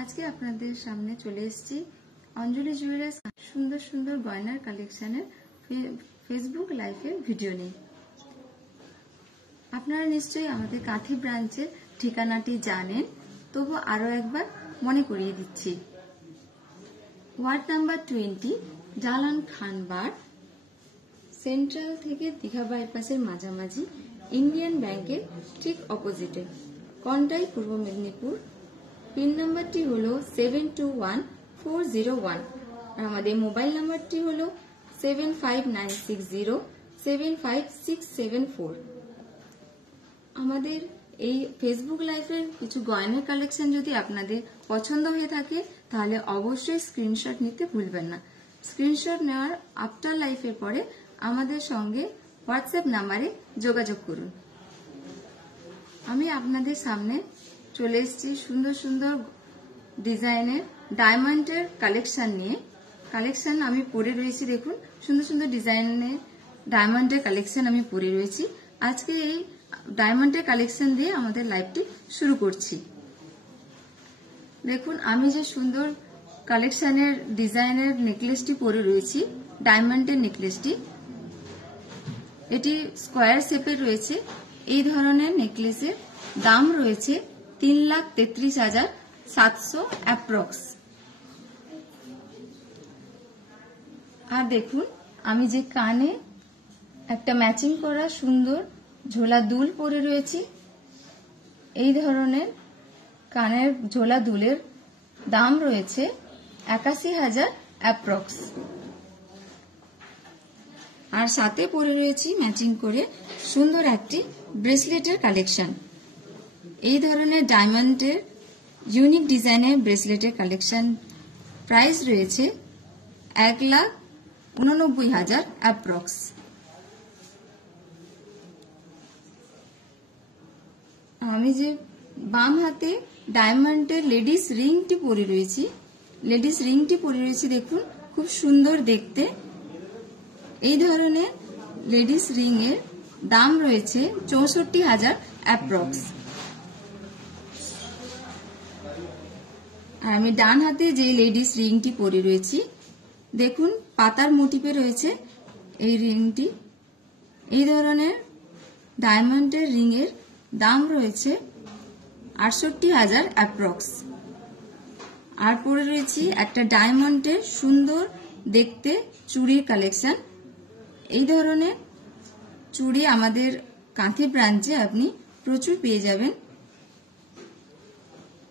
আজকে আপনাদের সামনে চলে এসেছি অঞ্জলি জুয়েলার্স সুন্দর সুন্দর গয়নার কালেকশনের ফেসবুক লাইভে ভিডিও নিয়ে। আপনারা নিশ্চয়ই আমাদের কাঁথি ব্রাঞ্চের ঠিকানাটি জানেন, তবু আরো একবার মনে করিয়ে দিচ্ছি। ওয়ার্ড নাম্বার 20, জালান খানবার, সেন্ট্রাল থেকে দীঘা বাইপাসের মাঝামাঝি, ইন্ডিয়ান ব্যাংকের ঠিক অপোজিটে, কন্টাই, পূর্ব মেদিনীপুর। পিন নাম্বারটি হলো 721401 আর আমাদের মোবাইল নাম্বারটি হলো 7596075674। আমাদের এই ফেসবুক লাইভের কিছু গয়নার কালেকশন যদি আপনাদের পছন্দ হয়ে থাকে তাহলে অবশ্যই স্ক্রিনশট নিতে ভুলবেন না। স্ক্রিনশট নেওয়ার আফটার লাইফের পরে আমাদের সঙ্গে হোয়াটসঅ্যাপ নাম্বারে যোগাযোগ করুন। আমি আপনাদের সামনে চলে এসেছি সুন্দর সুন্দর ডিজাইনের ডায়মন্ডের কালেকশন নিয়ে। কালেকশন আমি পরে রয়েছি, দেখুন সুন্দর সুন্দর ডিজাইনের ডায়মন্ডের কালেকশন আমি পরে রয়েছি। আজকে এই ডায়মন্ডের কালেকশন দিয়ে আমাদের লাইভটি শুরু করছি। দেখুন আমি যে সুন্দর কালেকশনের ডিজাইনের নেকলেসটি পরে রয়েছি, ডায়মন্ডের নেকলেসটি, এটি স্কোয়ার শেপের রয়েছে। এই ধরনের নেকলেসের দাম রয়েছে 3,33,700 অ্যাপ্রক্স। আর দেখুন আমি যে কানে একটা ম্যাচিং করা সুন্দর ঝোলা দুল পরে রয়েছি। এই ধরনের কানের ঝোলা দুলের দাম রয়েছে 81,000 অ্যাপ্রক্স। আর সাথে পরে রয়েছি ম্যাচিং করে সুন্দর একটি ব্রেসলেটের কালেকশন। এই ধরনের ডায়মন্ডের ইউনিক ডিজাইনের ব্রেসলেটের কালেকশন প্রাইস রয়েছে 1,89,000 অ্যাপ্রক্স। আমি যে বাম হাতে ডায়মন্ডের লেডিস রিংটি পরে রয়েছি, দেখুন খুব সুন্দর দেখতে। এই ধরনের লেডিস রিং এর দাম রয়েছে 64,000 অ্যাপ্রক্স। আর আমি ডান হাতে যে লেডিস রিংটি পরে রয়েছি, দেখুন পাতার মোটিফে রয়েছে এই রিংটি। এই ধরনের ডায়মন্ডের রিং এর দাম রয়েছে 68,000 অ্যাপ্রক্স। আর পরে রয়েছি একটা ডায়মন্ডের সুন্দর দেখতে চুড়ির কালেকশন। এই ধরনের চুড়ি আমাদের কাঁথি ব্রাঞ্চে আপনি প্রচুর পেয়ে যাবেন।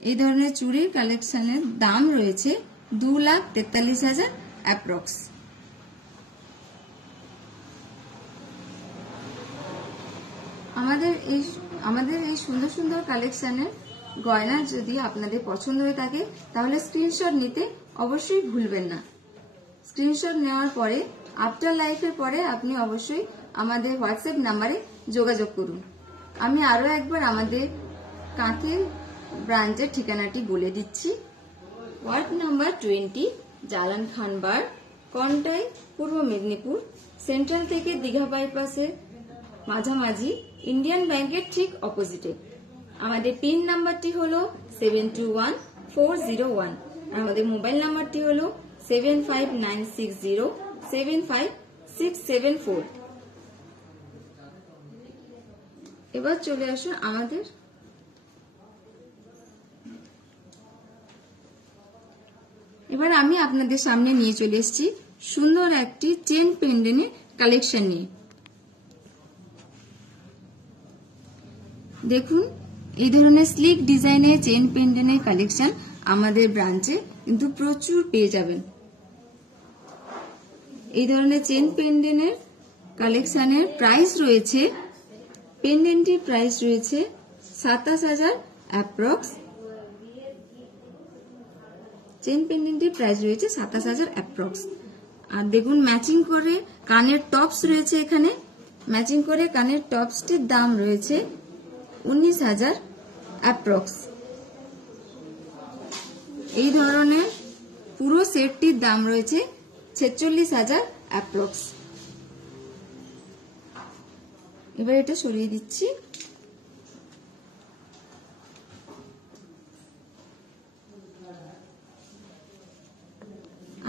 এই ধরনের চুড়ির কালেকশনের দাম রয়েছে 2,43,000 অ্যাপ্রক্স। আমাদের এই সুন্দর সুন্দর কালেকশনের গয়না যদি আপনাদের পছন্দ হয়ে থাকে তাহলে স্ক্রিনশট নিতে অবশ্যই ভুলবেন না। স্ক্রিনশট নেওয়ার পরে আফটার লাইফের পরে আপনি অবশ্যই আমাদের হোয়াটসঅ্যাপ নাম্বারে যোগাযোগ করুন। আমি আরো একবার আমাদের কাঁথি ব্রাঞ্চের ঠিকানাটি বলে দিচ্ছি। ওয়ার্ড নাম্বার 20, জালান খানবার, কন্টাই, পূর্ব মেদিনীপুর, সেন্ট্রাল থেকে দীঘা বাইপাসের মাঝামাঝি, ইন্ডিয়ান ব্যাংকের ঠিক অপোজিটে। আমাদের পিন নাম্বারটি হলো 721401 আর আমাদের মোবাইল নাম্বারটি হলো 7596075674। এবার চলে আসুন এবার আমি আপনাদের সামনে নিয়ে চলে এসেছি সুন্দর একটি চেন পেন্ডেন্টের কালেকশন নিয়ে। দেখুন এই ধরনের স্লিক ডিজাইনের চেন পেন্ডেন্টের কালেকশন আমাদের ব্রাঞ্চে কিন্তু প্রচুর পেয়ে যাবেন। এই ধরনের চেন পেন্ডেন্টের কালেকশনের প্রাইস রয়েছে, পেন্ডেন্টটির প্রাইস রয়েছে 27,000 অ্যাপ্রক্স। চেন পেন্ডেন্টটির প্রাইস রয়েছে 27,000 অ্যাপ্রক্স। আর দেখুন ম্যাচিং করে কানের টপস রয়েছে, এখানে ম্যাচিং করে কানের টপসটির দাম রয়েছে 19,000 অ্যাপ্রক্স। এই ধরনের পুরো সেটটির দাম রয়েছে 46,000 অ্যাপ্রক্স। এবার এটা সরিয়ে দিচ্ছি।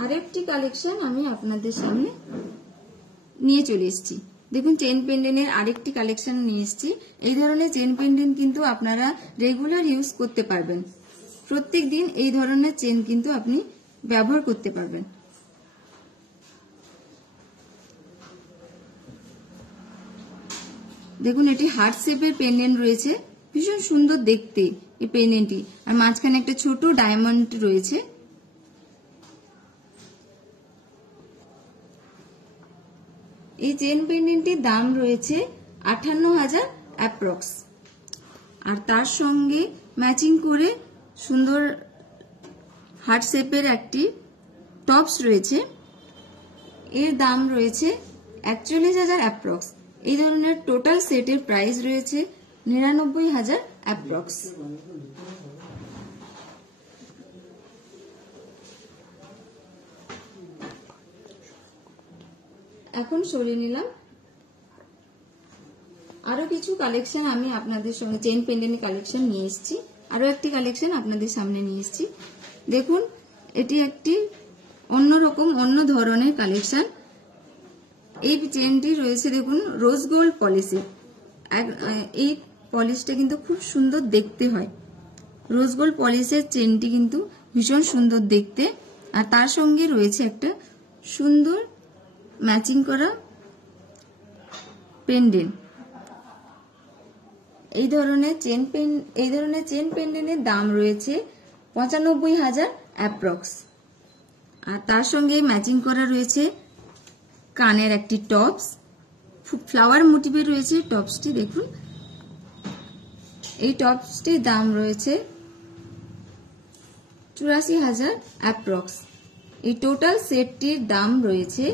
আরেকটি কালেকশন আমি আপনাদের সামনে নিয়ে চলে এসেছি। দেখুন চেন পেন্ডেন্টের আরেকটি কালেকশন নিয়ে এসেছি। এই ধরনের চেন পেন্ডেন্ট কিন্তু আপনারা রেগুলার ইউজ করতে পারবেন। প্রত্যেক দিন এই ধরনের চেন কিন্তু আপনি ব্যবহার করতে পারবেন। দেখুন এটি হার্ট শেপের পেন্ডেন্ট রয়েছে, ভীষণ সুন্দর দেখতে এই পেন্ডেন্টটি। আর মাঝখানে একটা ছোট ডায়মন্ড রয়েছে। এই চেন পেন্ডেন্টটির দাম রয়েছে 58,000 অ্যাপ্রক্স। আর তার সঙ্গে ম্যাচিং করে সুন্দর হার্ট শেপের একটি টপস রয়েছে, এর দাম রয়েছে 41,000 অ্যাপ্রক্স। এই ধরনের টোটাল সেটের প্রাইস রয়েছে 99,000 অ্যাপ্রক্স। এখন সরিয়ে নিলাম। আরো কিছু কালেকশন আমি আপনাদের সঙ্গে চেন পেন্ডেন্ট কালেকশন নিয়ে এসেছি। আরো একটি কালেকশন আপনাদের সামনে নিয়ে এসেছি। দেখুন এটি একটি অন্যরকম অন্য ধরনের কালেকশন। এই চেনটি রয়েছে দেখুন রোজ গোল্ড পলিশে। এই পলিশটা কিন্তু খুব সুন্দর দেখতে হয়। রোজ গোল্ড পলিশের চেনটি কিন্তু ভীষণ সুন্দর দেখতে। আর তার সঙ্গে রয়েছে একটা সুন্দর ম্যাচিং করা পেন্ডেন্ট। এই ধরনের চেন পেন্ডেন্টের দাম রয়েছে 95,000 অ্যাপ্রক্স। আর তার সঙ্গে ম্যাচিং করা রয়েছে কানের একটি টপস, ফ্লাওয়ার মোটিভে রয়েছে টপসটি। দেখুন এই টপসটির দাম রয়েছে 84,000 অ্যাপ্রক্স। এই টোটাল সেটটির দাম রয়েছে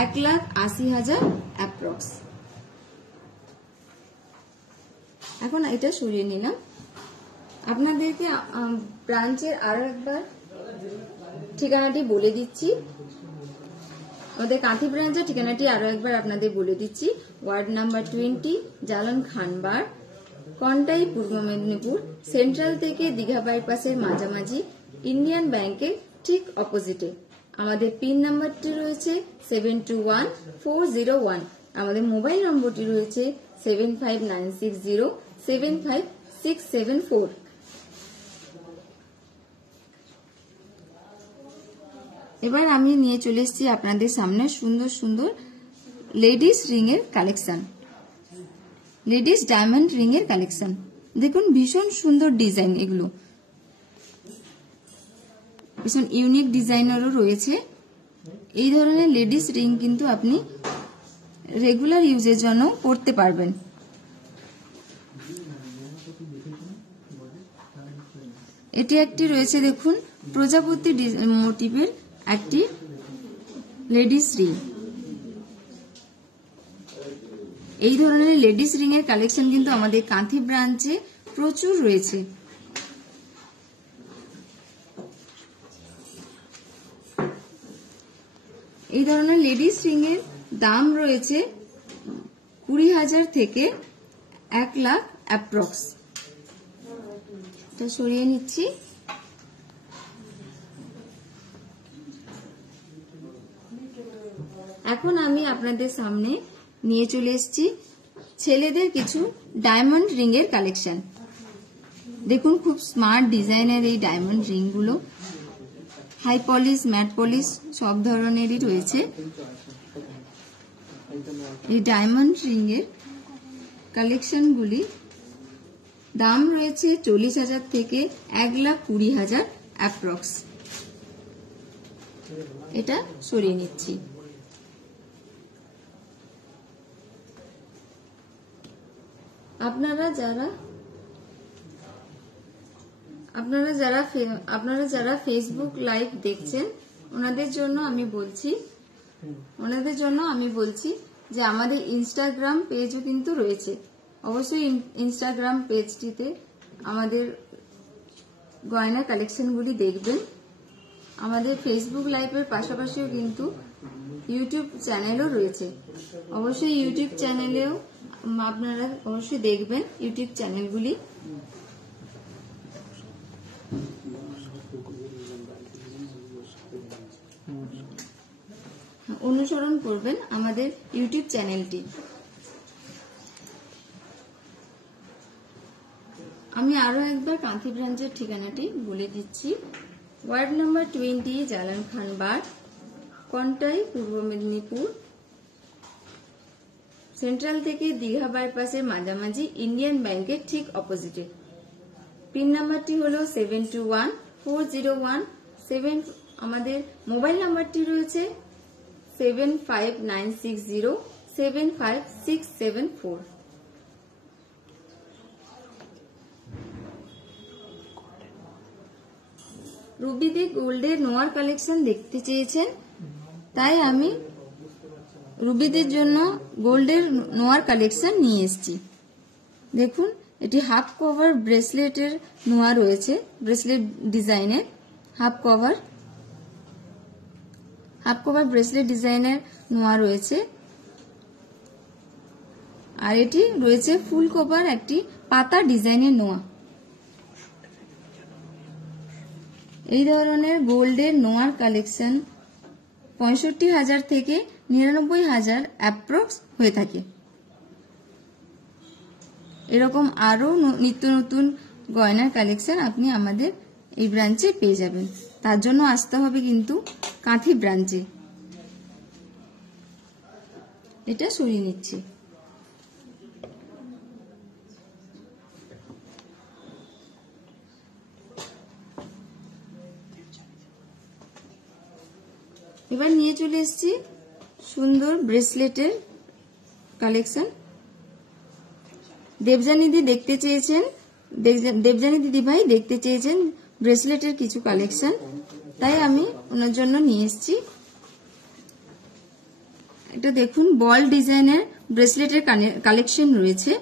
1,80,000 অ্যাপ্রক্স। এখন এটা সরিয়ে নিলাম। আপনাদেরকে ব্রাঞ্চের আরো একবার ঠিকানাটি বলে দিচ্ছি। আমাদের কাঁথি ব্রাঞ্চের ঠিকানাটি আরো একবার আপনাদের বলে দিচ্ছি। ওয়ার্ড নাম্বার 20, জালন খানবার, কন্টাই, পূর্ব মেদিনীপুর। সেন্ট্রাল থেকে দীঘা বাইপাসের মাঝামাঝি, ইন্ডিয়ান ব্যাংকের ঠিক অপোজিটে। আমাদের পিন নাম্বারটি রয়েছে 721401। আমাদের মোবাইল নম্বরটি রয়েছে 7596075674। এবার আমি নিয়ে চলে এসেছি আপনাদের সামনে সুন্দর সুন্দর লেডিস রিং এর কালেকশন, লেডিস ডায়মন্ড রিং এর কালেকশন। দেখুন ভীষণ সুন্দর ডিজাইন, এগুলো ভীষণ ইউনিক ডিজাইনেরও রয়েছে। এই ধরনের লেডিস রিং কিন্তু আপনি রেগুলার ইউজের জন্য পরতে পারবেন। এটি একটি রয়েছে দেখুন প্রজাপতি মোটিভের একটি লেডিস রিং। এই ধরনের লেডিস রিং এর কালেকশন কিন্তু আমাদের কাঁথি ব্রাঞ্চে প্রচুর রয়েছে। এই ধরনের লেডিস রিং এর দাম রয়েছে 20,000 থেকে 1 লাখ অ্যাপ্রক্স। এটা সরিয়ে নিচ্ছি। এখন আমি আপনাদের সামনে নিয়ে চলে এসেছি ছেলেদের কিছু ডায়মন্ড রিং এর কালেকশন। দেখুন খুব স্মার্ট ডিজাইনের এই ডায়মন্ড রিং গুলো, হাই পলিশ, ম্যাট পলিশ সব ধরনেরই রয়েছে। এই ডায়মন্ড রিং এর কালেকশন গুলি দাম রয়েছে 40,000 থেকে 1,20,000 অ্যাপ্রক্স। এটা সরিয়ে নিচ্ছি। আপনারা যারা ফেসবুক লাইভ দেখছেন ওনাদের জন্য আমি বলছি যে আমাদের ইনস্টাগ্রাম পেজও কিন্তু রয়েছে। অবশ্যই ইনস্টাগ্রাম পেজটিতে আমাদের গয়না কালেকশনগুলি দেখবেন। আমাদের ফেসবুক লাইভের পাশাপাশিও কিন্তু ইউটিউব চ্যানেলও রয়েছে। অবশ্যই ইউটিউব চ্যানেলেও আপনারা অবশ্যই দেখবেন ইউটিউব চ্যানেলগুলি। অনুসরণ করবেন আমাদের ইউটিউব চ্যানেলটি। আমি আরো একবার কাঁথি ব্রাঞ্চের ঠিকানাটি বলে দিচ্ছি। ওয়ার্ড নাম্বার 20, জালান খান বাগ, কন্টাই, পূর্ব মেদিনীপুর। সেন্ট্রাল থেকে দীঘা বাইপাসের মাঝামাঝি, ইন্ডিয়ান ব্যাংকের ঠিক অপোজিটে। পিন নাম্বারটি হলো 721401 আমাদের মোবাইল নাম্বারটি রয়েছে 7596075674। রুবিদি গোল্ডের নোয়ার কালেকশন দেখতে চেয়েছেন, তাই আমি রুবিদের জন্য গোল্ডের নোয়ার কালেকশন নিয়ে এসেছি। দেখুন, এটি হাফ কভার ব্রেসলেটের নোয়া রয়েছে, ব্রেসলেট ডিজাইনের হাফ কভার ব্রেসলেট ডিজাইনের নোয়া রয়েছে। আর এটি রয়েছে ফুল কভার একটি পাতা ডিজাইনের নোয়া। এই ধরনের গোল্ডের নোয়ার কালেকশন 65,000 থেকে 99,000 অ্যাপ্রক্স হয়ে থাকে। এরকম আরো নিত্য নতুন গয়নার কালেকশন আপনি আমাদের এই ব্রাঞ্চে পেয়ে যাবেন। তার জন্য আসতে হবে কিন্তু কাঁথি ব্রাঞ্চে। এটা সরিয়ে নিচ্ছি। এবার নিয়ে চলে এসেছি সুন্দর ব্রেসলেটের কালেকশন। দেবযানীদি দেখতে চেয়েছেন, দেবযানী দিদি ভাই দেখতে চেয়েছেন ব্রেসলেটের কিছু কালেকশন, তাই আমি ওনার জন্য নিয়ে এসেছি। এটা দেখুন, বল ডিজাইনের ব্রেসলেটের কালেকশন রয়েছে,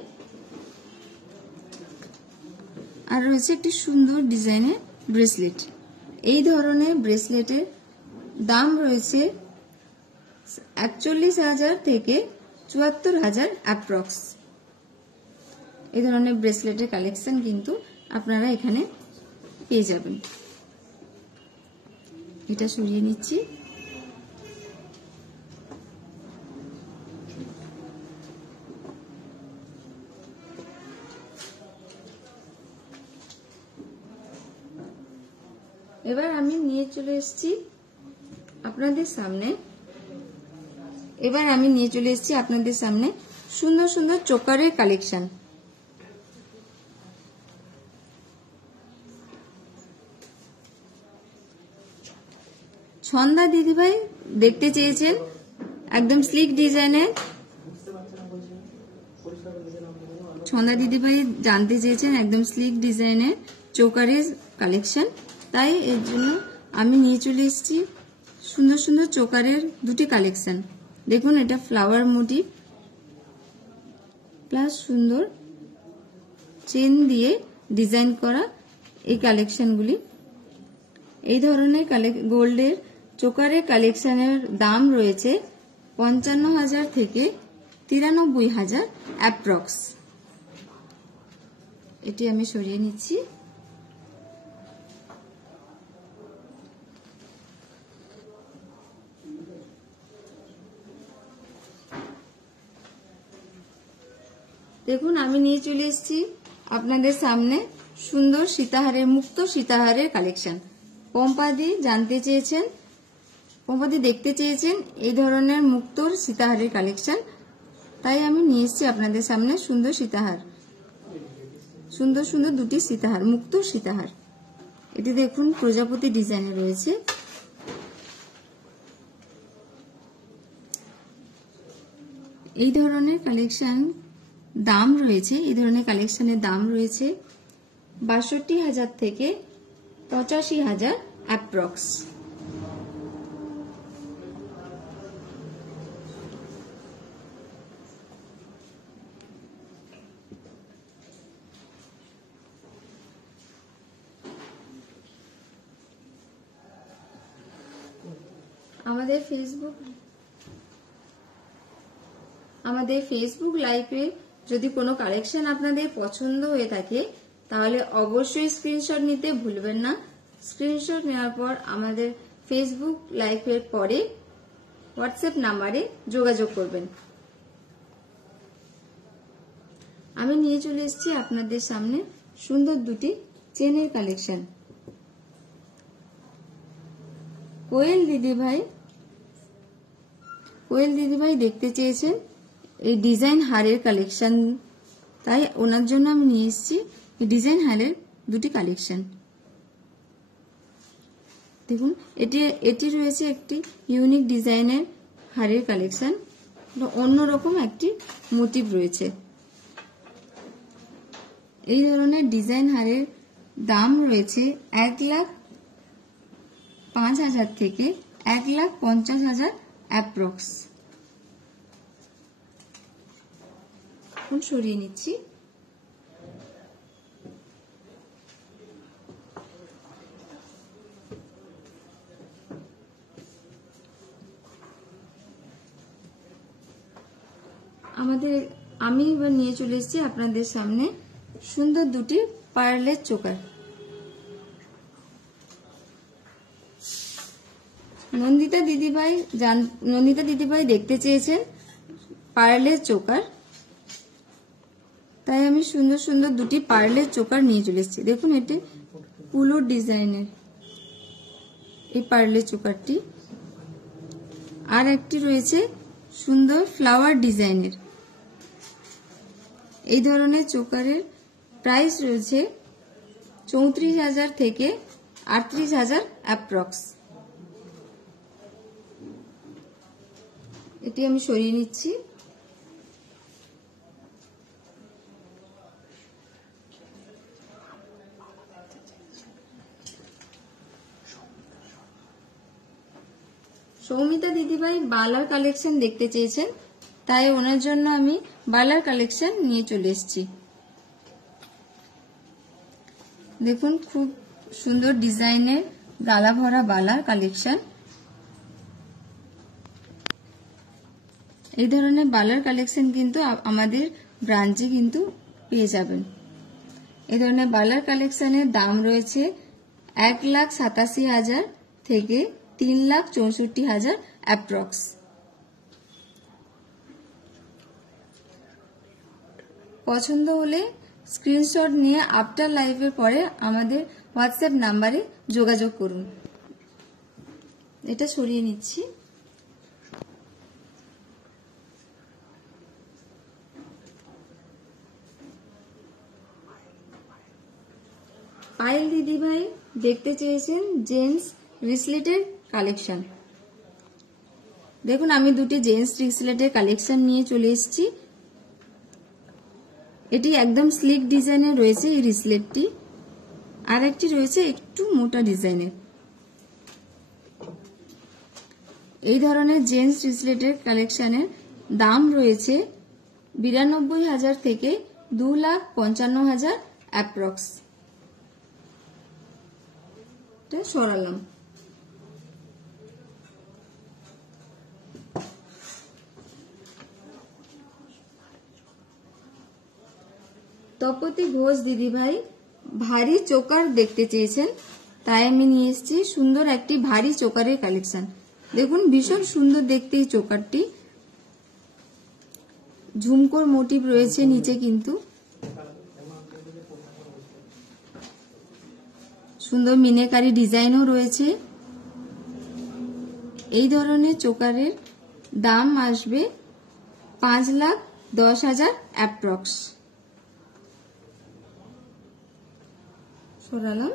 আর রয়েছে একটি সুন্দর ডিজাইনের ব্রেসলেট। এই ধরনের ব্রেসলেটের দাম রয়েছে 41,000 থেকে 74,000 অ্যাপ্রক্স। এই ধরনের ব্রেসলেটের কালেকশন কিন্তু আপনারা এখানে পেয়ে যাবেন। এটা সরিয়ে নিচ্ছি। এবার আমি নিয়ে চলে এসেছি আপনাদের সামনে, সুন্দর সুন্দর চোকারের কালেকশন। ছন্দা দিদিভাই দেখতে চেয়েছেন একদম স্লিক ডিজাইনের, ছন্দা দিদিভাই জানতে চেয়েছেন একদম স্লিক ডিজাইনের চোকারের কালেকশন, তাই এর জন্য আমি নিয়ে চলে এসেছি সুন্দর সুন্দর চোকারের দুটি কালেকশন। দেখুন, এটা ফ্লাওয়ার মোটিভ প্লাস সুন্দর চেন দিয়ে ডিজাইন করা এই কালেকশনগুলি। এই ধরনের গোল্ডের চোকারের কালেকশনের দাম রয়েছে 55,000 থেকে 93,000 অ্যাপ্রক্স। এটি আমি সরিয়ে নিচ্ছি। দেখুন, আমি নিয়ে চলে এসেছি আপনাদের সামনে সুন্দর সীতাহারের, মুক্ত সীতাহারের কালেকশন। পম্পাদি দেখতে চেয়েছেন এই ধরনের মুক্তোর সীতাহারের কালেকশন, তাই আমি নিয়ে এসেছি আপনাদের সামনে সুন্দর সীতাহার, সুন্দর সুন্দর দুটি সীতাহার, মুক্ত সীতাহার। এটি দেখুন প্রজাপতি ডিজাইনে রয়েছে। এই ধরনের কালেকশন দাম রয়েছে, এই ধরনের কালেকশনের দাম রয়েছে 62,000 থেকে 85,000 অ্যাপ্রক্স। আমাদের ফেসবুক লাইভে যদি কোনো কালেকশন আপনাদের পছন্দ হয়ে থাকে তাহলে অবশ্যই স্ক্রিনশট নিতে ভুলবেন না। স্ক্রিনশট নেওয়ার পর আমাদের ফেসবুক লাইভের পরে হোয়াটসঅ্যাপ নাম্বারে যোগাযোগ করবেন। আমি নিয়ে চলে এসেছি আপনাদের সামনে সুন্দর দুটি চেনের কালেকশন। কোয়েল দিদিভাই দেখতে চেয়েছেন এই ডিজাইন হারের কালেকশন, তাই ওনার জন্য আমি নিয়ে এসেছি এই ডিজাইন হারের দুটি কালেকশন। দেখুন এটি রয়েছে একটি ইউনিক ডিজাইনের হারের কালেকশন, অন্যরকম একটি মোটিভ রয়েছে। এই ধরনের ডিজাইন হারের দাম রয়েছে 1,05,000 থেকে 1,50,000 অ্যাপ্রক্স। এখন সরিয়ে নিচ্ছি। আমি এবার নিয়ে চলে এসেছি আপনাদের সামনে সুন্দর দুটি পার্লের চোকার। নন্দিতা দিদিভাই দেখতে চেয়েছেন পার্লের চোকার, তাই আমি সুন্দর সুন্দর দুটি পার্লের চোকার নিয়ে চলে এসেছি। দেখুন এটি পুলোর ডিজাইনের এই পার্লের চোকারটি, আর একটি রয়েছে সুন্দর ফ্লাওয়ার ডিজাইনের। এই ধরনের চোকারের প্রাইস রয়েছে 34,000 থেকে 38,000 অ্যাপ্রক্স। এটি আমি সরিয়ে নিচ্ছি। সৌমিতা দিদিভাই বালার কালেকশন দেখতে চেয়েছেন, তাই ওনার জন্য আমি বালার কালেকশন নিয়ে চলে এসেছি। দেখুন খুব সুন্দর ডিজাইনের গালা ভরা বালার কালেকশন। এই ধরনের বালার কালেকশন কিন্তু আমাদের ব্রাঞ্চে কিন্তু পেয়ে যাবেন। এই ধরনের বালার কালেকশনের দাম রয়েছে 1,87,000 থেকে 3,64,000 অ্যাপ্রক্স। পছন্দ হলে স্ক্রিনশট নিয়ে আফটার লাইভের পরে আমাদের হোয়াটসঅ্যাপ নাম্বারে যোগাযোগ করুন। এটা সরিয়ে নিচ্ছি। পায়েল দিদিভাই দেখতে চেয়েছেন জেন্টস রিসলেটের কালেকশন। দেখুন আমি দুটি জেন্টস রিসলেটের কালেকশন নিয়ে চলে এসেছি। এটি একদম স্লিক ডিজাইনের রয়েছে এই রিসলেটটি, আর একটি রয়েছে একটু মোটা ডিজাইনের। এই ধরনের জেন্টস রিসলেটের কালেকশনের দাম রয়েছে 92,000 থেকে 2,55,000 অ্যাপ্রক্স। সরালাম। তপতি ঘোষ দিদিভাই ভারী চোকার দেখতে চেয়েছেন, তাই আমি নিয়ে এসেছি সুন্দর একটি ভারী চোকারের কালেকশন। দেখুন ভীষণ সুন্দর দেখতে এই চোকারটি, ঝুমকোর মোটিভ রয়েছে নিচে, কিন্তু সুন্দর মিনাকারি ডিজাইনও রয়েছে। এই ধরনের চোকারের দাম আসবে 5,10,000 অ্যাপ্রক্স। সরালাম।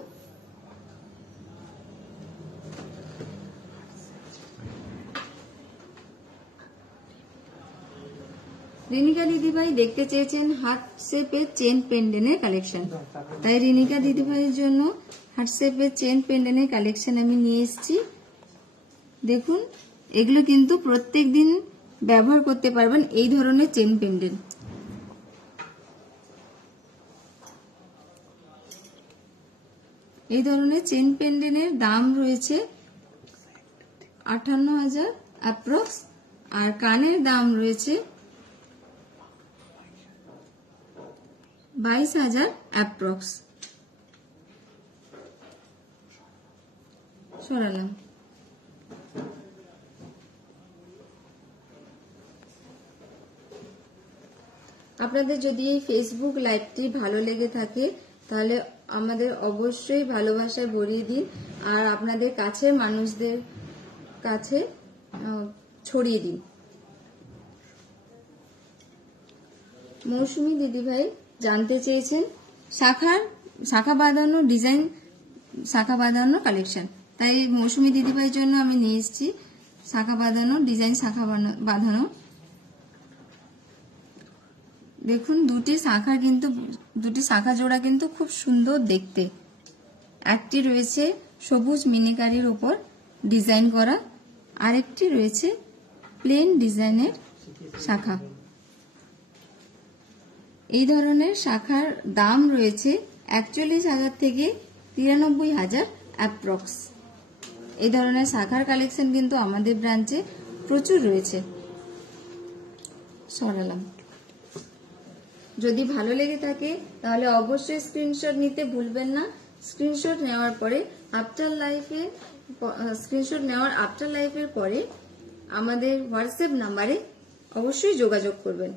রিনিকা দিদিভাই দেখতে চেয়েছেন হার্ট শেপের চেন পেন্ডেন্টের কালেকশন, তাই রিনিকা দিদিভাইয়ের জন্য হার্ট শেপের চেন পেন্ডেন্টের কালেকশন আমি নিয়ে এসেছি। দেখুন এগুলো কিন্তু প্রত্যেক দিন ব্যবহার করতে পারবেন এই ধরনের চেন পেন্ডেন্ট। এই ধরনের চেন পেন্ডেন্টের দাম রয়েছে 58,000 অ্যাপ্রক্স, আর কানের দাম রয়েছে 22,000 অ্যাপ্রক্স। সরালাম। আপনাদের যদি এই ফেসবুক লাইভটি ভালো লেগে থাকে তাহলে আমাদের অবশ্যই ভালোবাসায় ভরিয়ে দিন আর আপনাদের কাছের মানুষদের কাছে ছড়িয়ে দিন। মৌসুমী দিদিভাই জানতে চেয়েছেন শাখা বাঁধানো ডিজাইন, শাখা বাঁধানো কালেকশন। তাই মৌসুমী দিদিভাইয়ের জন্য আমি নিয়ে এসেছি শাখা বাঁধানো ডিজাইন, শাখা বাঁধানো। দেখুন দুটি শাখা জোড়া কিন্তু খুব সুন্দর দেখতে। একটি রয়েছে সবুজ মিনিকারির উপর ডিজাইন করা, আরেকটি রয়েছে প্লেন ডিজাইনের শাখা। এই ধরনের শাখার দাম রয়েছে 41,000 থেকে 93,000 অ্যাপ্রক্স। এই ধরনের শাখার কালেকশন কিন্তু আমাদের ব্রাঞ্চে প্রচুর রয়েছে। সরালাম। যদি ভালো লেগে থাকে তাহলে অবশ্যই স্ক্রিনশট নিতে ভুলবেন না। স্ক্রিনশট নেওয়ার আফটার লাইফের পরে আমাদের হোয়াটসঅ্যাপ নাম্বারে অবশ্যই যোগাযোগ করবেন।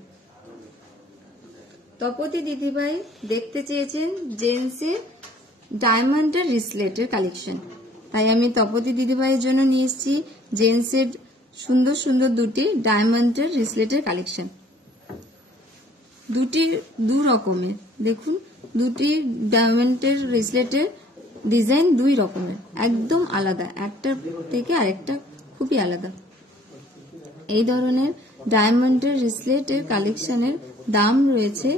তপতি দিদিভাই দেখতে চেয়েছেন জেন্টসের ডায়মন্ডের রিসলেটের কালেকশন। তাই আমি তপতি দিদিভাইয়ের জন্য নিয়ে এসেছি জেন্টসের সুন্দর সুন্দর দুটি ডায়মন্ডের রিসলেটের কালেকশন। দু রকমের, দেখুন দুটি ডায়মন্ডের রিসলেটের ডিজাইন দুই রকমের, একদম আলাদা, একটা থেকে আরেকটা খুবই আলাদা। এই ধরনের ডায়মন্ডের রিসলেটের কালেকশনের দাম রয়েছে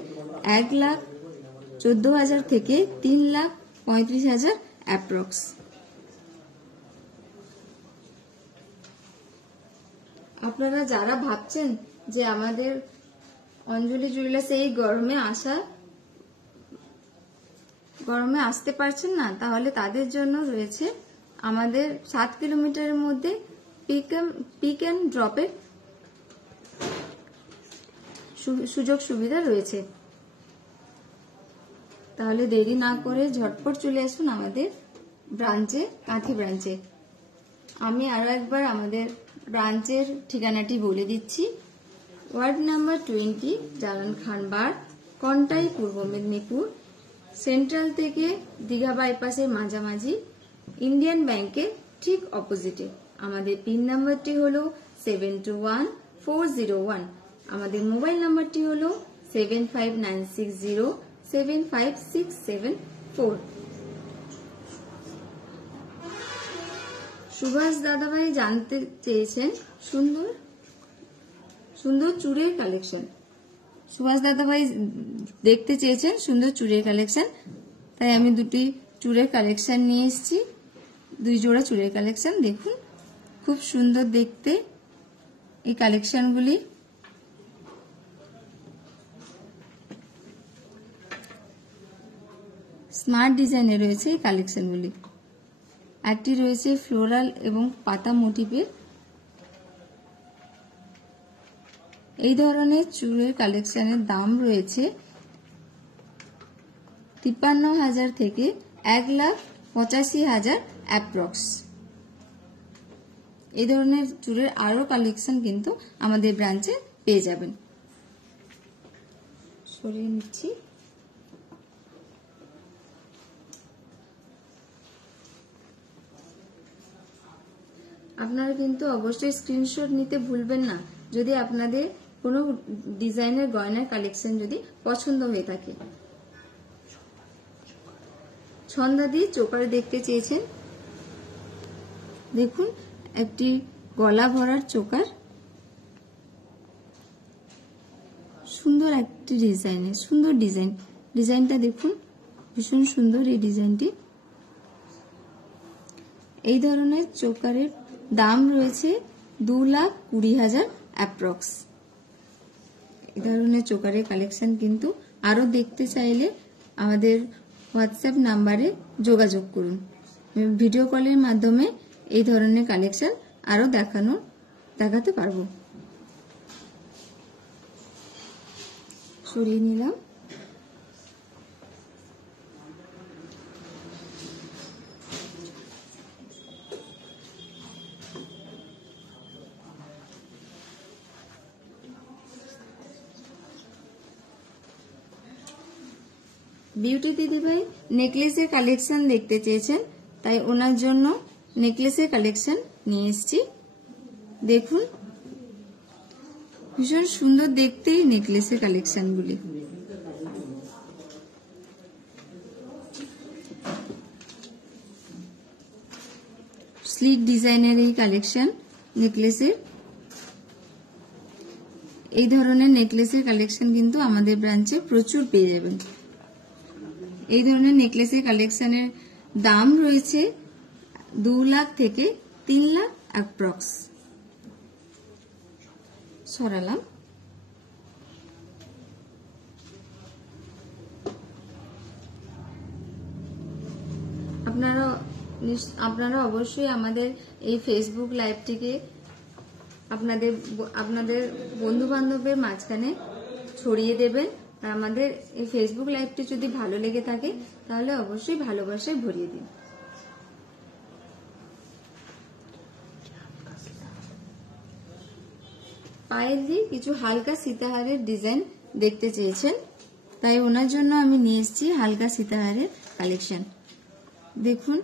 1,14,000 থেকে 3,35,000 অ্যাপ্রক্স। আপনারা যারা ভাবছেন যে আমাদের অঞ্জলি জুয়েলার্স এই গরমে আসতে পারছেন না, তাহলে তাদের জন্য রয়েছে আমাদের 7 কিলোমিটারের মধ্যে পিক অ্যান্ড ড্রপের সুযোগ সুবিধা রয়েছে। তাহলে দেরি না করে ঝটপট চলে আসুন আমাদের ব্রাঞ্চে, কাঁথি ব্রাঞ্চে। আমি আরো একবার আমাদের ব্রাঞ্চের ঠিকানাটি বলে দিচ্ছি। ওয়ার্ড নাম্বার 20, জালান খানবার, কন্টাই, পূর্ব মেদিনীপুর। সেন্ট্রাল থেকে দীঘা বাইপাসের মাঝামাঝি, ইন্ডিয়ান ব্যাংকের ঠিক অপোজিটে। আমাদের পিন নাম্বারটি হলো 721401। আমাদের মোবাইল নাম্বারটি হলো 7596075674। সুভাষ দাদাভাই জানতে চেয়েছেন সুন্দর চুড়ের কালেকশন। সুভাষ দাদাভাই দেখতে চেয়েছেন সুন্দর চুড়ের কালেকশন, তাই আমি দুটি চুড়ের কালেকশন নিয়ে এসেছি, 2 জোড়া চুড়ের কালেকশন। দেখুন খুব সুন্দর দেখতে এই কালেকশনগুলি। স্মার্ট ডিজাইনে রয়েছে এই কালেকশনগুলি। একটি রয়েছে ফ্লোরাল এবং পাতা মোটিভের। এই ধরনের চুড়ের কালেকশনের দাম রয়েছে 53,000 থেকে 1,85,000 অ্যাপ্রক্স। এই ধরনের চুড়ের আরো কালেকশন কিন্তু আমাদের ব্রাঞ্চে পেয়ে যাবেন। সরিয়ে নিচ্ছি। আপনারা কিন্তু অবশ্যই স্ক্রিনশট নিতে ভুলবেন না যদি আপনাদের কোনো ডিজাইনের গয়নার কালেকশন যদি পছন্দ হয়ে থাকে। ছন্দাদি চোকার দেখতে চেয়েছেন। দেখুন একটি গলা ভরার চোকার, সুন্দর একটি ডিজাইনের, সুন্দর ডিজাইনটা দেখুন, ভীষণ সুন্দর এই ডিজাইনটি। এই ধরনের চোকারের দাম রয়েছে 2,20,000 অ্যাপ্রক্স। এই ধরনের চোকারের কালেকশন কিন্তু আরো দেখতে চাইলে আমাদের হোয়াটসঅ্যাপ নাম্বারে যোগাযোগ করুন। ভিডিও কলের মাধ্যমে এই ধরনের কালেকশন আরো দেখাতে পারবো। সরিয়ে নিলাম। বিউটি দিদিভাই নেকলেসের কালেকশন দেখতে চেয়েছেন, তাই ওনার জন্য নেকলেসের কালেকশন নিয়ে এসেছি। দেখুন ভীষণ সুন্দর দেখতে এই নেকলেসের কালেকশনগুলি। স্লিট ডিজাইনের এই কালেকশন নেকলেসের। এই ধরনের নেকলেসের কালেকশন কিন্তু আমাদের ব্রাঞ্চে প্রচুর পেয়ে যাবেন। এই ধরনের নেকলেসের কালেকশনের দাম রয়েছে 2 লাখ থেকে 3 লাখ অ্যাপ্রক্স। সরালাম। আপনারা অবশ্যই আমাদের এই ফেসবুক লাইভটিকে আপনাদের বন্ধু বান্ধবের মাঝখানে ছড়িয়ে দেবেন। আর আমাদের এই ফেসবুক লাইভটি যদি ভালো লেগে থাকে তাহলে অবশ্যই ভালোবাসায় ভরিয়ে দিন। পায়ের দিয়ে কিছু হালকা সীতাহারের ডিজাইন দেখতে চেয়েছেন, তাই ওনার জন্য আমি নিয়ে এসেছি হালকা সীতাহারের কালেকশন। দেখুন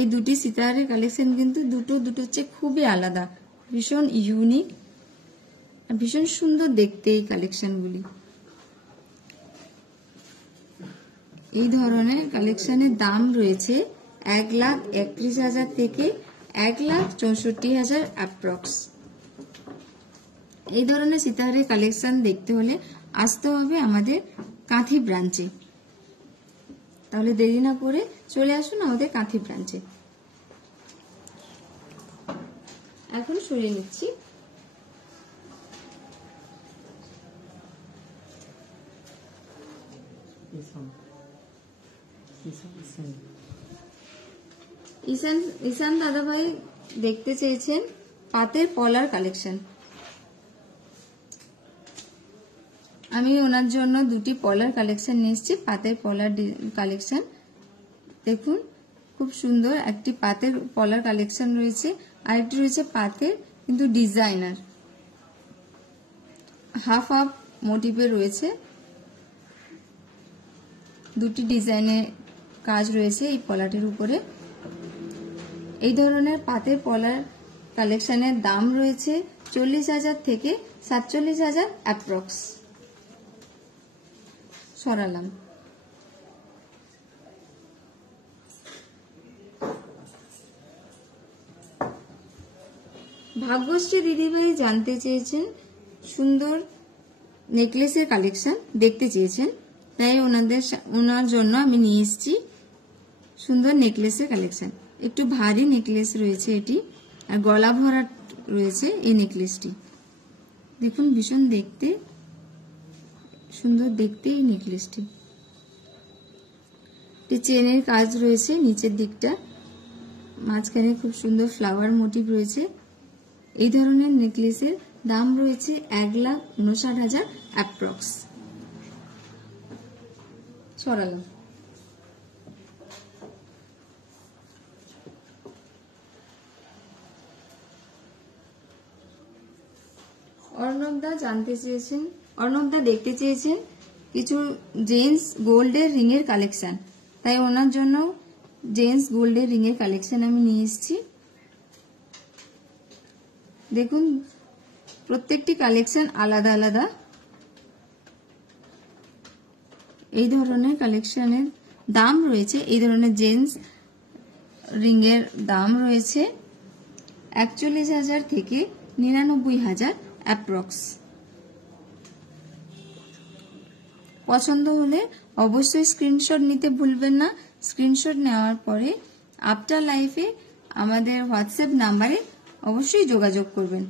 এই দুটি সীতাহারের কালেকশন কিন্তু দুটো হচ্ছে খুবই আলাদা, ভীষণ ইউনিক, ভীষণ সুন্দর দেখতে এই কালেকশনগুলি। এই ধরনের কালেকশনের দাম রয়েছে 1,31,000 থেকে 1,64,000 অ্যাপ্রক্স। এই ধরনের সীতাহারের কালেকশন দেখতে হলে আসতে হবে আমাদের কাঁথি ব্রাঞ্চে। তাহলে দেরি না করে চলে আসুন আমাদের কাঁথি ব্রাঞ্চে। এখন সরিয়ে নিচ্ছি। ঈশান দাদাভাই দেখতে চেয়েছেন পাতের পলার কালেকশন। আমি ওনার জন্য দুটি পলার কালেকশন নিয়ে এসেছি, পাতের পলার কালেকশন। দেখুন খুব সুন্দর একটি পাতের পলার কালেকশন রয়েছে, আরেকটি রয়েছে পাতের কিন্তু ডিজাইনার, হাফ হাফ মোটিভে রয়েছে। দুটি ডিজাইনের কাজ রয়েছে এই পলাটির উপরে। এই ধরনের পাতের পলার কালেকশনের দাম রয়েছে 40,000 থেকে 47,000 অ্যাপ্রক্স। সরালাম। ভাগ্যশ্রী দিদিভাই জানতে চেয়েছেন সুন্দর নেকলেসের কালেকশন দেখতে চেয়েছেন, তাই ওনার জন্য আমি নিয়ে এসেছি সুন্দর নেকলেসের কালেকশন। একটু ভারী নেকলেস রয়েছে এটি, আর গলা ভরা রয়েছে এই নেকলেসটি। দেখুন ভীষণ দেখতে সুন্দর দেখতে এই নেকলেসটি। চেনের কাজ রয়েছে নিচের দিকটা, মাঝখানে খুব সুন্দর ফ্লাওয়ার মোটিভ রয়েছে। এই ধরনের নেকলেসের দাম রয়েছে 1,59,000 অ্যাপ্রক্স। সরালাম। অর্ণবদা জানতে চেয়েছেন, অর্ণবদা দেখতে চেয়েছেন কিছু জেন্টস গোল্ডের রিং এর কালেকশন, তাই ওনার জন্য জেন্টস গোল্ডের রিং এর কালেকশন আমি নিয়ে এসেছি। দেখুন প্রত্যেকটি কালেকশন আলাদা আলাদা। এই ধরনের কালেকশনের দাম রয়েছে, এই ধরনের জেন্টস রিং এর দাম রয়েছে 41,000 থেকে 99,000 অ্যাপ্রক্স। পছন্দ হলে অবশ্যই স্ক্রিনশট নিতে ভুলবেন না। স্ক্রিনশট নেওয়ার পরে আফটার লাইফে আমাদের হোয়াটসঅ্যাপ নাম্বারে অবশ্যই যোগাযোগ করবেন।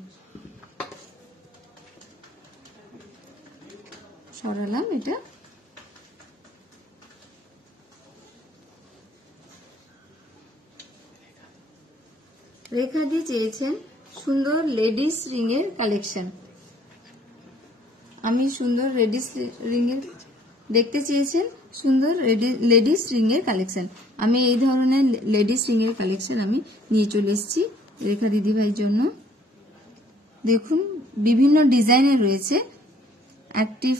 সরালাম এটা। রেখা দি চেয়েছেন সুন্দর লেডিস রিং এর কালেকশন। আমি সুন্দর লেডিস রিং এর দেখতে চেয়েছেন সুন্দর লেডিস রিং এর কালেকশন। আমি এই ধরনের লেডিস রিং এর কালেকশন আমি নিয়ে চলে এসেছি রেখা দিদিভাইয়ের জন্য। দেখুন বিভিন্ন ডিজাইনের রয়েছে, একটি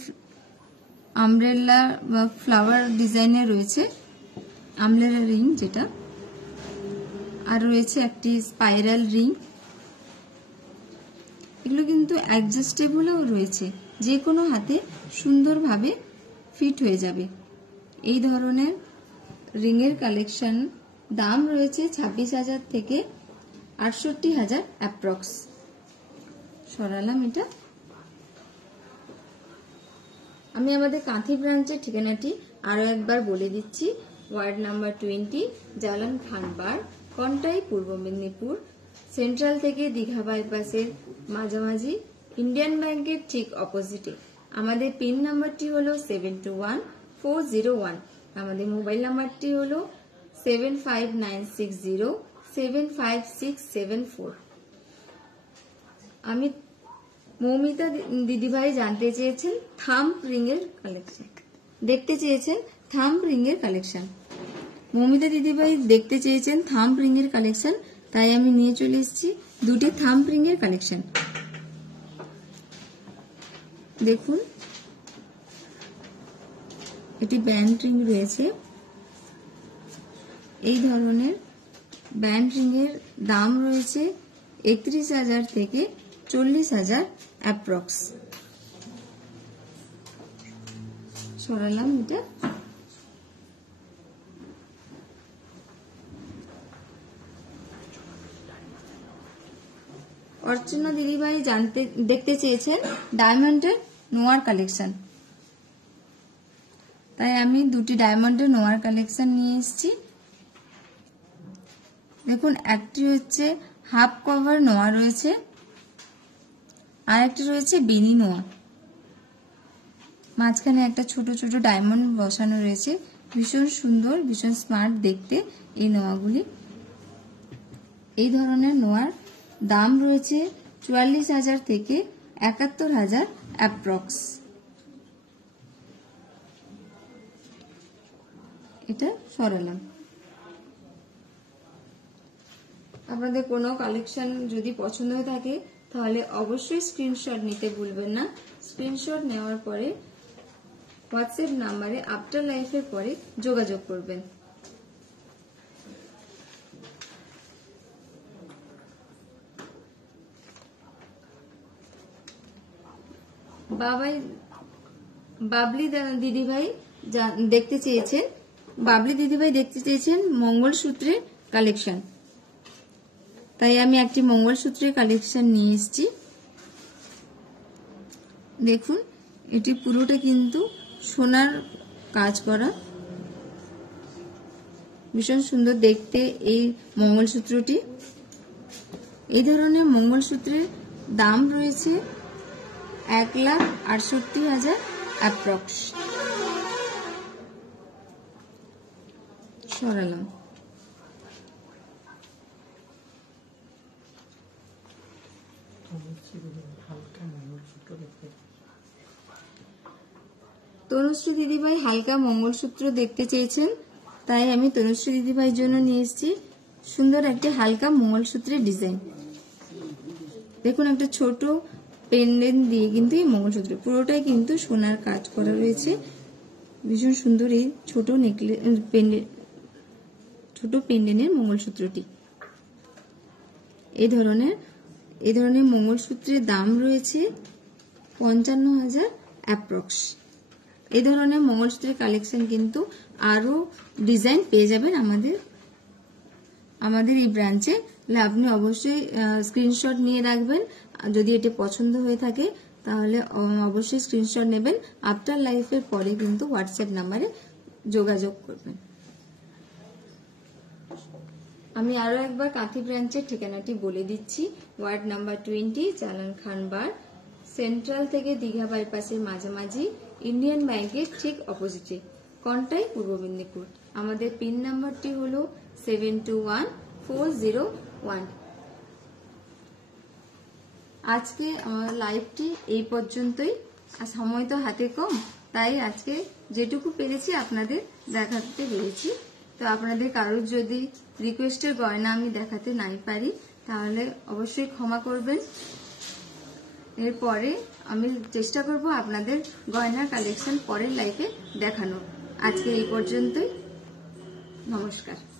আমব্রেলা বা ফ্লাওয়ার ডিজাইনে রয়েছে আমব্রেলা রিং, যেটা আর রয়েছে একটি স্পাইরাল রিং। এগুলো কিন্তু অ্যাডজাস্টেবলও রয়েছে, যে কোনো হাতে সুন্দরভাবে ফিট হয়ে যাবে। এই ধরনের রিংয়ের কালেকশন দাম রয়েছে 26,000 থেকে 68,000 অ্যাপ্রক্স। সরালাম এটা। আমি আমাদের কাঁথি ব্রাঞ্চের ঠিকানাটি আরো একবার বলে দিচ্ছি। ওয়ার্ড নাম্বার 20, জালান খানবার, কন্টাই, পূর্ব মেদিনীপুর। সেন্ট্রাল থেকে দীঘা বাইপাসের মাঝামাঝি, ইন্ডিয়ান ব্যাংকের ঠিক অপোজিটে। আমাদের পিন নাম্বারটি হলো 721401। আমাদের মোবাইল নাম্বারটি হলো 7596075674। আমি মৌমিতা দিদিভাই জানতে চেয়েছেন থাম্ব রিং এর কালেকশন, দেখতে চেয়েছেন থাম্ব রিং এর কালেকশন। মৌমিতা দিদিভাই দেখতে চেয়েছেন থাম্ব রিং এর কালেকশন, তাই আমি নিয়ে চলে এসেছি দুটি থাম্ব রিং এর কালেকশন। দেখুন, এটি ব্যান্ড রিং রয়েছে। এই ধরনের ব্যান্ড রিং এর দাম রয়েছে 31,000 থেকে 40,000 অ্যাপ্রক্স। সরালাম এটা। অর্চনা দিদিভাই দেখতে চেয়েছেন ডায়মন্ডের নোয়ার কালেকশন, তাই আমি দুটি ডায়মন্ডের নোয়ার কালেকশন নিয়ে এসেছি। দেখুন, একটি হচ্ছে হাফ কভার নোয়া রয়েছে, আর একটি রয়েছে বেনি নোয়া। মাঝখানে একটা ছোট ছোট ডায়মন্ড বসানো রয়েছে। ভীষণ সুন্দর, ভীষণ স্মার্ট দেখতে এই নোয়াগুলি। এই ধরনের নোয়ার দাম রয়েছে 44,000 থেকে 71,000 অ্যাপ্রক্স। এটা সরালাম। আপনাদের কোনো কালেকশন যদি পছন্দ হয়ে থাকে তাহলে অবশ্যই স্ক্রিনশট নিতে ভুলবেন না। স্ক্রিনশট নেওয়ার পরে হোয়াটসঅ্যাপ নাম্বারে আফটার লাইফের পরে যোগাযোগ করবেন। বাবলি দিদিভাই দেখতে চেয়েছেন মঙ্গলসূত্রের কালেকশন, তাই আমি একটি মঙ্গলসূত্রের কালেকশন নিয়ে এসেছি। দেখুন, এটি পুরোটা কিন্তু সোনার কাজ করা, ভীষণ সুন্দর দেখতে এই মঙ্গলসূত্রটি। এই ধরনের মঙ্গলসূত্রের দাম রয়েছে 1,68,000 অ্যাপ্রক্স। সরালাম। তনুশ্রী দিদিভাই হালকা মঙ্গলসূত্র দেখতে চেয়েছেন, তাই আমি তনুশ্রী দিদিভাইয়ের জন্য নিয়ে এসেছি সুন্দর একটি হালকা মঙ্গলসূত্রের ডিজাইন। দেখুন, একটা ছোট পেন্ডেন্ট দিয়ে কিন্তু এই মঙ্গলসূত্র পুরোটাই কিন্তু সোনার কাজ করা রয়েছে। ভীষণ সুন্দর এই ছোট পেন্ডেন্টের মঙ্গলসূত্রটি। এই ধরনের মঙ্গলসূত্রের দাম রয়েছে 55,000 অ্যাপ্রক্স। এই ধরনের মঙ্গলসূত্রের কালেকশন কিন্তু আরো ডিজাইন পেয়ে যাবেন আমাদের এই ব্রাঞ্চে। আপনি অবশ্যই স্ক্রিনশট নিয়ে রাখবেন। যদি এটি পছন্দ হয়ে থাকে তাহলে অবশ্যই স্ক্রিনশট নেবেন। আফটার লাইফের পরে কিন্তু হোয়াটসঅ্যাপ নাম্বারে যোগাযোগ করবেন। আমি আরো একবার কাঁথি ব্রাঞ্চের ঠিকানাটি বলে দিচ্ছি। ওয়ার্ড নাম্বার 20, জালান খানবার, সেন্ট্রাল থেকে দীঘা বাইপাসের মাঝামাঝি, ইন্ডিয়ান ব্যাংকের ঠিক অপোজিটে, কন্টাই, পূর্ব মেদিনীপুর। আমাদের পিন নাম্বারটি হলো 721401। আজকে আমার লাইভটি এই পর্যন্তই। আর সময় তো হাতে কম, তাই আজকে যেটুকু পেরেছি আপনাদের দেখাতে পেরেছি। তো আপনাদের কারোর যদি রিকোয়েস্টের গয়না আমি দেখাতে নাই পারি তাহলে অবশ্যই ক্ষমা করবেন। এরপরে আমি চেষ্টা করব আপনাদের গয়নার কালেকশন পরের লাইফে দেখানোর। আজকে এই পর্যন্তই, নমস্কার।